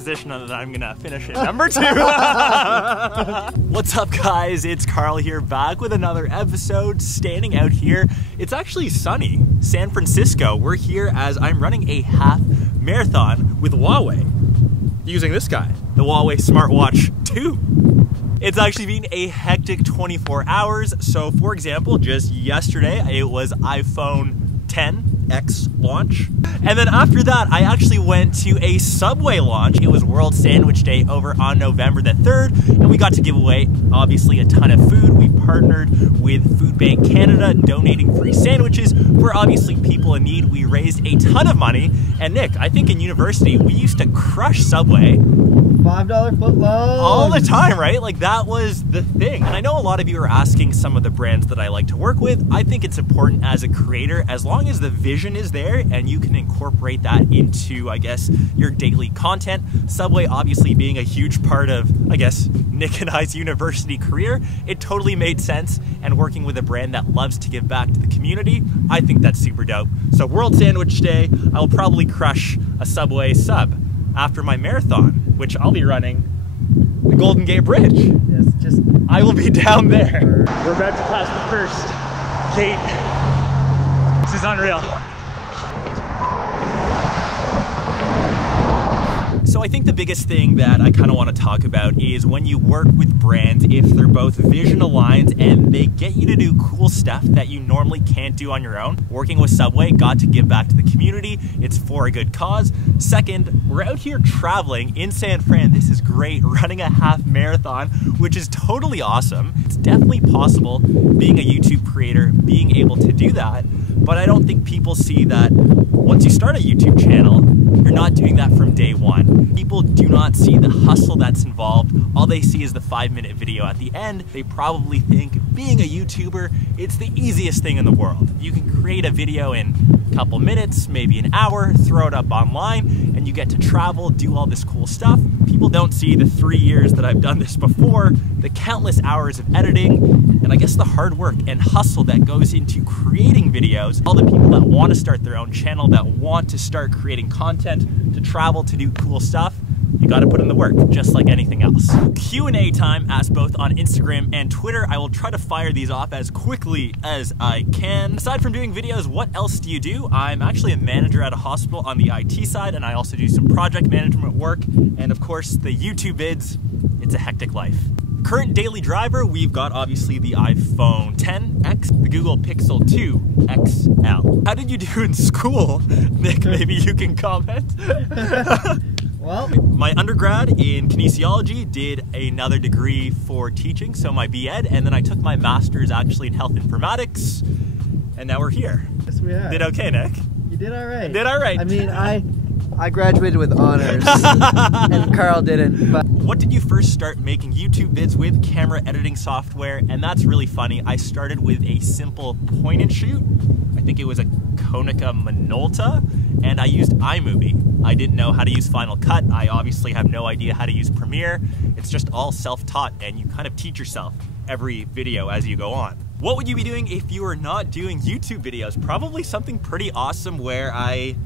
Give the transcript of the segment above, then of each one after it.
position that I'm gonna finish at number 2. What's up, guys? It's Karl here, back with another episode, standing out here. It's actually sunny, San Francisco. We're here as I'm running a half marathon with Huawei, using this guy, the Huawei Smartwatch 2. It's actually been a hectic 24 hours. So for example, just yesterday, it was iPhone X launch. And then after that, I actually went to a Subway launch. It was World Sandwich Day over on November the 3rd, and we got to give away, obviously, a ton of food. We partnered with Food Bank Canada, donating free sandwiches for obviously people in need. We raised a ton of money. And Nick, I think in university, we used to crush Subway. $5 foot long. All the time, right? Like, that was the thing. And I know a lot of you are asking some of the brands that I like to work with. I think it's important as a creator, as long as the vision is there and you can incorporate that into, I guess, your daily content. Subway obviously being a huge part of, I guess, Nick and I's university career, it totally made sense. And working with a brand that loves to give back to the community, I think that's super dope. So World Sandwich Day, I'll probably crush a Subway sub after my marathon, which I'll be running the Golden Gate Bridge. Yes, I will be down there. We're about to pass the first gate. This is unreal. So I think the biggest thing that I kind of want to talk about is when you work with brands, if they're both vision aligned and they get you to do cool stuff that you normally can't do on your own. Working with Subway, got to give back to the community. It's for a good cause. Second, we're out here traveling in San Fran. This is great, running a half marathon, which is totally awesome. It's definitely possible being a YouTube creator, being able to do that. But I don't think people see that once you start a YouTube channel, you're not doing that from day one. People do not see the hustle that's involved. All they see is the 5-minute video at the end. They probably think being a YouTuber, it's the easiest thing in the world. You can create a video in a couple minutes, maybe an hour, throw it up online, and you get to travel, do all this cool stuff. People don't see the 3 years that I've done this before, the countless hours of editing, and I guess the hard work and hustle that goes into creating videos. All the people that want to start their own channel, that want to start creating content, to travel, to do cool stuff, you gotta put in the work, just like anything else. Q&A time, asked both on Instagram and Twitter. I will try to fire these off as quickly as I can. Aside from doing videos, what else do you do? I'm actually a manager at a hospital on the IT side, and I also do some project management work. And of course, the YouTube vids, it's a hectic life. Current daily driver, we've got obviously the iPhone X, the Google Pixel 2 XL. How did you do in school? Nick, maybe you can comment. Well, my undergrad in kinesiology, did another degree for teaching, so my B.Ed, and then I took my master's actually in health informatics, and now we're here. Yes, we are. Did okay, Nick? You did all right. Did all right. I mean, I graduated with honors, and Karl didn't. But what did you first start making YouTube vids with? Camera editing software, and that's really funny. I started with a simple point and shoot. I think it was a Konica Minolta, and I used iMovie. I didn't know how to use Final Cut. I obviously have no idea how to use Premiere. It's just all self-taught, and you kind of teach yourself every video as you go on. What would you be doing if you were not doing YouTube videos? Probably something pretty awesome where I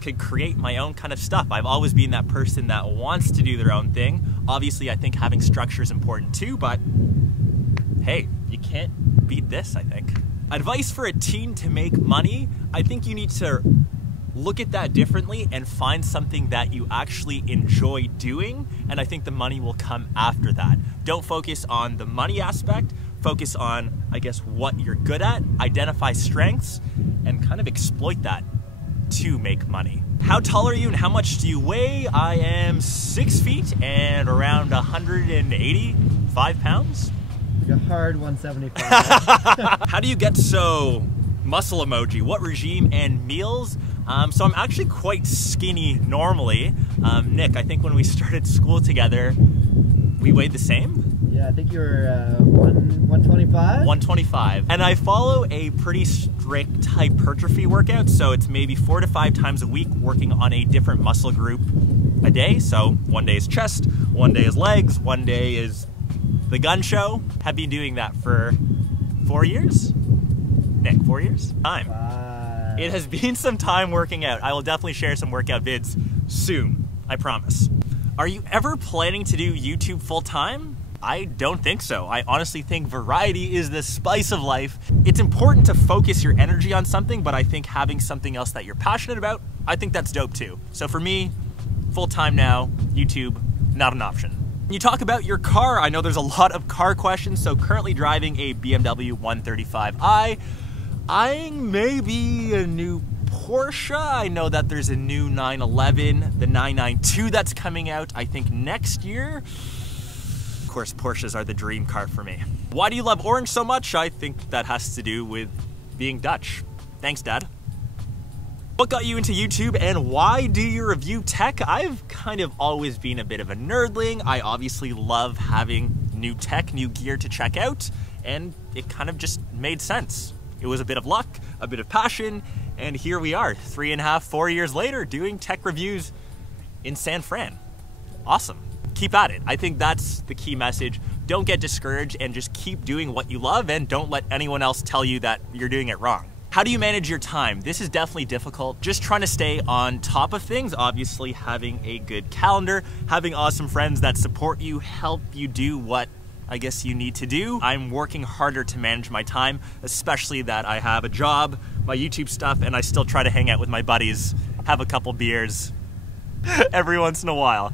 could create my own kind of stuff. I've always been that person that wants to do their own thing. Obviously, I think having structure is important too, but hey, you can't beat this, I think. Advice for a teen to make money, I think you need to look at that differently and find something that you actually enjoy doing, and I think the money will come after that. Don't focus on the money aspect, focus on, I guess, what you're good at, identify strengths, and kind of exploit that to make money. How tall are you and how much do you weigh? I am 6 feet and around 185 pounds. like a hard 175. How do you get so muscle emoji? What regime and meals? So I'm actually quite skinny normally. Nick, I think when we started school together, we weighed the same? Yeah, I think you were 125? 125. And I follow a pretty strict hypertrophy workout, so it's maybe 4 to 5 times a week working on a different muscle group a day. So one day is chest, one day is legs, one day is the gun show. Have been doing that for 4 years? Nick, 4 years? Time. Wow. It has been some time working out. I will definitely share some workout vids soon. I promise. Are you ever planning to do YouTube full time? I don't think so. I honestly think variety is the spice of life. It's important to focus your energy on something, but I think having something else that you're passionate about, I think that's dope too. So for me, full time now, YouTube, not an option. You talk about your car. I know there's a lot of car questions. So currently driving a BMW 135i, eyeing maybe a new Porsche. I know that there's a new 911, the 992 that's coming out, I think next year. Of course, Porsches are the dream car for me. Why do you love orange so much? I think that has to do with being Dutch. Thanks, Dad. What got you into YouTube and why do you review tech? I've kind of always been a bit of a nerdling. I obviously love having new tech, new gear to check out, and it kind of just made sense. It was a bit of luck, a bit of passion, and here we are, 3.5, 4 years later, doing tech reviews in San Fran. Awesome. Keep at it. I think that's the key message. Don't get discouraged and just keep doing what you love and don't let anyone else tell you that you're doing it wrong. How do you manage your time? This is definitely difficult. Just trying to stay on top of things. Obviously, having a good calendar, having awesome friends that support you, help you do what I guess you need to do. I'm working harder to manage my time, especially that I have a job, my YouTube stuff, and I still try to hang out with my buddies, have a couple beers every once in a while.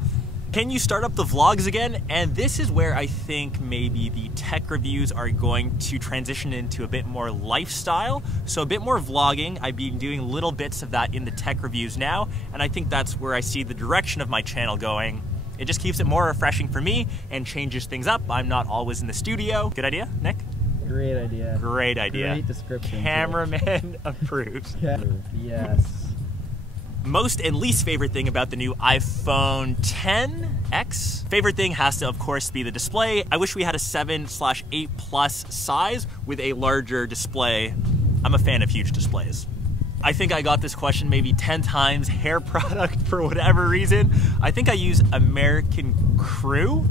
Can you start up the vlogs again? And this is where I think maybe the tech reviews are going to transition into a bit more lifestyle. So a bit more vlogging. I've been doing little bits of that in the tech reviews now, and I think that's where I see the direction of my channel going. It just keeps it more refreshing for me and changes things up. I'm not always in the studio. Good idea, Nick? Great idea. Great idea. Great description. Cameraman approved. Yes. Most and least favorite thing about the new iPhone XS? Favorite thing has to, of course, be the display. I wish we had a 7/8 Plus size with a larger display. I'm a fan of huge displays. I think I got this question maybe 10 times. Hair product for whatever reason. I think I use American Crew.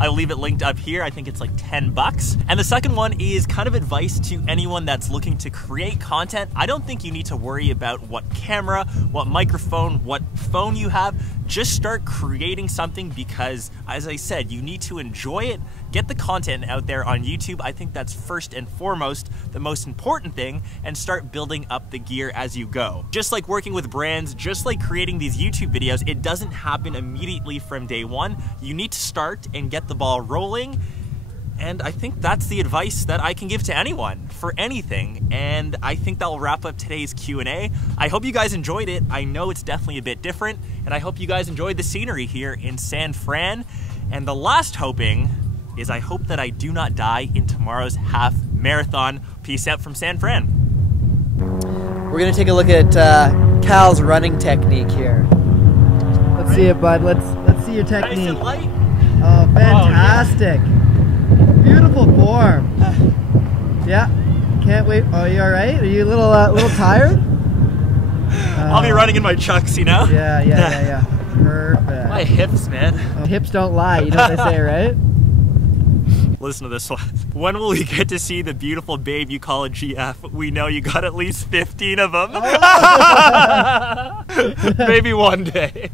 I'll leave it linked up here. I think it's like 10 bucks. And the second one is kind of advice to anyone that's looking to create content. I don't think you need to worry about what camera, what microphone, what phone you have. Just start creating something because, as I said, you need to enjoy it. Get the content out there on YouTube. I think that's first and foremost the most important thing, and start building up the gear as you go. Just like working with brands, just like creating these YouTube videos, it doesn't happen immediately from day one. You need to start and get the ball rolling. And I think that's the advice that I can give to anyone for anything. And I think that will wrap up today's Q&A. I hope you guys enjoyed it. I know it's definitely a bit different, and I hope you guys enjoyed the scenery here in San Fran. And the last hoping is I hope that I do not die in tomorrow's half marathon. Peace out from San Fran. We're gonna take a look at Cal's running technique here. Let's see it, bud. Let's see your technique. Nice and light. Oh, fantastic! Oh, yeah. Beautiful form. Yeah, can't wait. Oh, you all right? Are you a little tired? I'll be running in my chucks, you know. Yeah. Perfect. My hips, man. Oh, hips don't lie. You know what they say, right? Listen to this one. When will we get to see the beautiful babe you call a GF? We know you got at least 15 of them. Oh. Maybe one day.